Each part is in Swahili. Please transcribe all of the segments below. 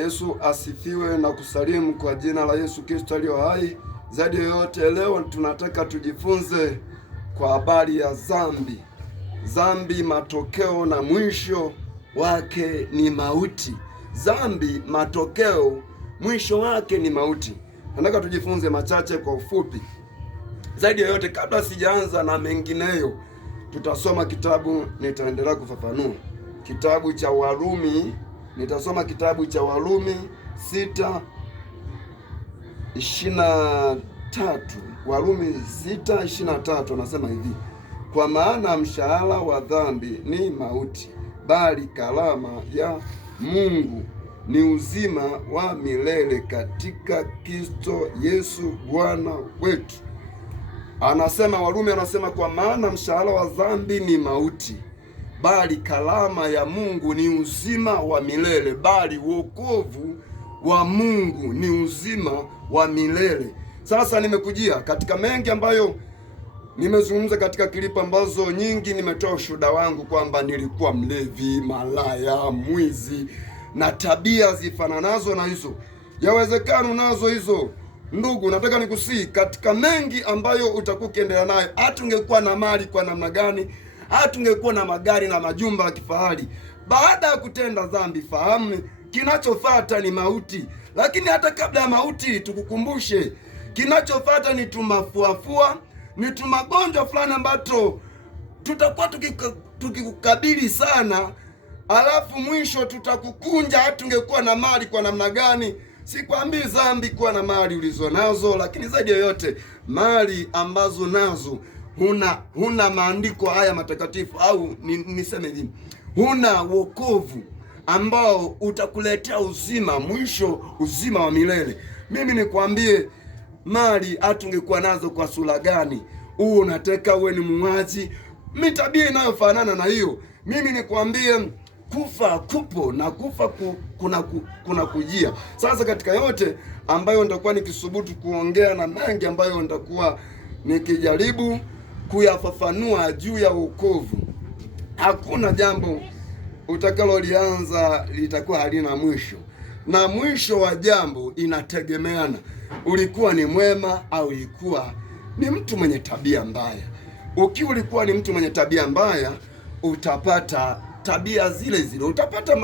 Yesu asifiwe na kusalimu kwa jina la Yesu Kristo aliye hai. Zaidi yoyote, leo tunataka tujifunze kwa habari ya dhambi. Dhambi, matokeo na mwisho wake ni mauti. Dhambi, matokeo, mwisho wake ni mauti. Nataka tujifunze machache kwa ufupi. Zaidi yoyote, kabla sijaanza na mengineyo, tutasoma kitabu, nitaendelea kufafanua kitabu cha Warumi. Nitasoma kitabu cha Warumi 6:23. Warumi 6:23 anasema hivi: kwa maana mshahara wa dhambi ni mauti, bali karama ya Mungu ni uzima wa milele katika Kristo Yesu Bwana wetu. Anasema Warumi, anasema kwa maana mshahara wa dhambi ni mauti, bali karama ya Mungu ni uzima wa milele. Bali wokovu wa Mungu ni uzima wa milele. Sasa nimekujia katika mengi ambayo nimezungumza katika klipu ambazo nyingi nimetoa ushuhuda wangu kwamba nilikuwa mlevi, malaya, mwizi na tabia zifananazo na hizo. Yawezekana unazo hizo ndugu, nataka nikusii katika mengi ambayo utakuwa ukiendelea nayo. Hata ungekuwa na mali kwa namna gani, hata ungekuwa na magari na majumba ya kifahari, baada ya kutenda dhambi, fahamu kinachofuata ni mauti. Lakini hata kabla ya mauti, tukukumbushe kinachofuata ni tumafuafua, ni tumagonjwa fulani ambato tutakuwa tukikukabili sana, alafu mwisho tutakukunja. Hata ungekuwa na mali kwa namna gani. Sikwambii dhambi kuwa na mali ulizo nazo, lakini zaidi yoyote mali ambazo nazo huna maandiko haya matakatifu, au niseme hivi, huna wokovu ambao utakuletea uzima, mwisho uzima wa milele. Mimi nikwambie, mali hata ungekuwa nazo kwa sura gani, uwe unateka, uwe ni muuaji, mimi tabia inayofanana na hiyo. Mimi nikwambie, kufa kupo na kufa kuna kujia. Sasa katika yote ambayo nitakuwa nikisubutu kuongea na mengi ambayo nitakuwa nikijaribu kuyafafanua juu ya wokovu, hakuna jambo utakalolianza litakuwa halina mwisho, na mwisho wa jambo inategemeana ulikuwa ni mwema au ulikuwa ni mtu mwenye tabia mbaya. Ukiwa ulikuwa ni mtu mwenye tabia mbaya, utapata tabia zile zile, utapata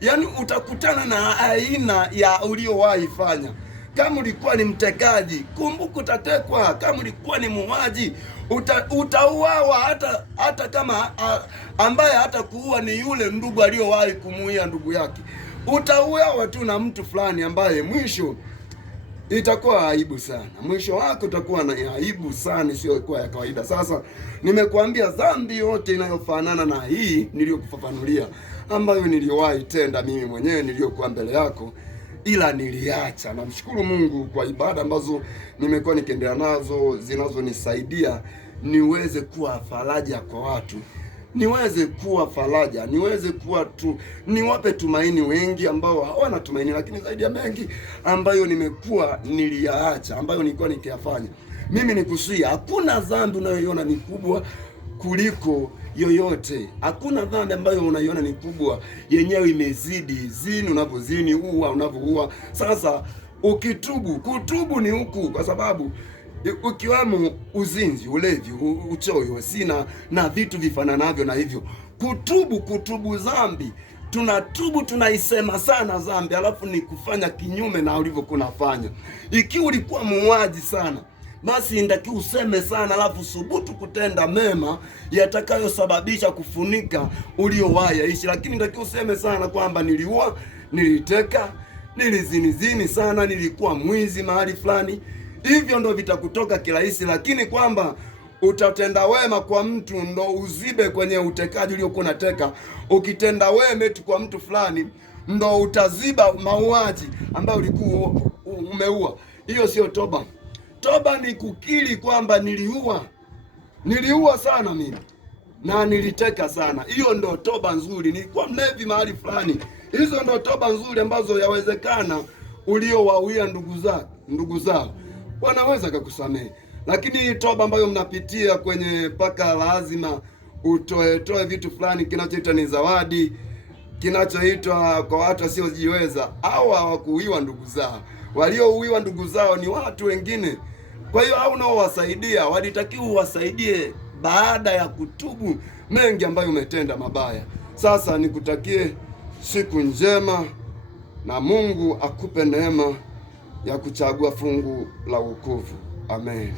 yani utakutana na aina ya uliowahi fanya. Kama ulikuwa ni mtekaji, kumbuka utatekwa. Kama ulikuwa ni muuaji, utauawa. Hata kama ambaye hata kuua ni yule ndugu aliyowahi kumuua ndugu yake, utauawa tu na mtu fulani ambaye mwisho itakuwa aibu sana. Mwisho wako utakuwa na aibu sana, sio kwa ya kawaida. Sasa nimekuambia dhambi yote inayofanana na hii niliyokufafanulia, ambayo niliwahi tenda mimi mwenyewe niliyokuwa mbele yako, ila niliacha. Namshukuru Mungu kwa ibada ambazo nimekuwa nikiendelea nazo, zinazonisaidia niweze kuwa faraja kwa watu, niweze kuwa faraja, niweze kuwa niwape tumaini wengi ambao hawana tumaini. Lakini zaidi ya mengi ambayo niliyaacha, ambayo nilikuwa nikiyafanya, mimi nikusuia, hakuna dhambi unayoiona ni kubwa kuliko yoyote. Hakuna dhambi ambayo unaiona ni kubwa yenyewe imezidi zini unavyozini, ua unavyoua. Sasa kutubu ni huku, kwa sababu ukiwamo uzinzi, ulevi, uchoyo, sina na vitu vifananavyo na hivyo. Kutubu dhambi, tunatubu, tunaisema sana dhambi, alafu ni kufanya kinyume na ulivyokuwa unafanya. Ikiwa ulikuwa muuaji sana, basi ndaki useme sana, alafu subutu kutenda mema yatakayosababisha kufunika uliowahi ishi. Lakini ndaki useme sana kwamba niliua, niliteka, nilizinizini sana, nilikuwa mwizi mahali fulani. Hivyo ndo vitakutoka kirahisi. Lakini kwamba utatenda wema kwa mtu ndo uzibe kwenye utekaji uliokuwa unateka, ukitenda wema tu kwa mtu fulani ndo utaziba mauaji ambayo ulikuwa umeua. Hiyo sio toba. Toba ni kukiri kwamba niliua sana mimi na niliteka sana. Hiyo ndo toba nzuri. Nilikuwa mlevi mahali fulani. Hizo ndo toba nzuri ambazo yawezekana uliowauia ndugu zao wanaweza kukusamehe. Lakini toba ambayo mnapitia kwenye mpaka lazima utoe vitu fulani kinachoitwa ni zawadi, kinachoitwa kwa watu wasiojiweza au hawakuuiwa ndugu zao. Waliouiwa ndugu zao ni watu wengine. Kwa hiyo hao unaowasaidia walitakiwa uwasaidie baada ya kutubu mengi ambayo umetenda mabaya. Sasa nikutakie siku njema na Mungu akupe neema ya kuchagua fungu la wokovu. Amen.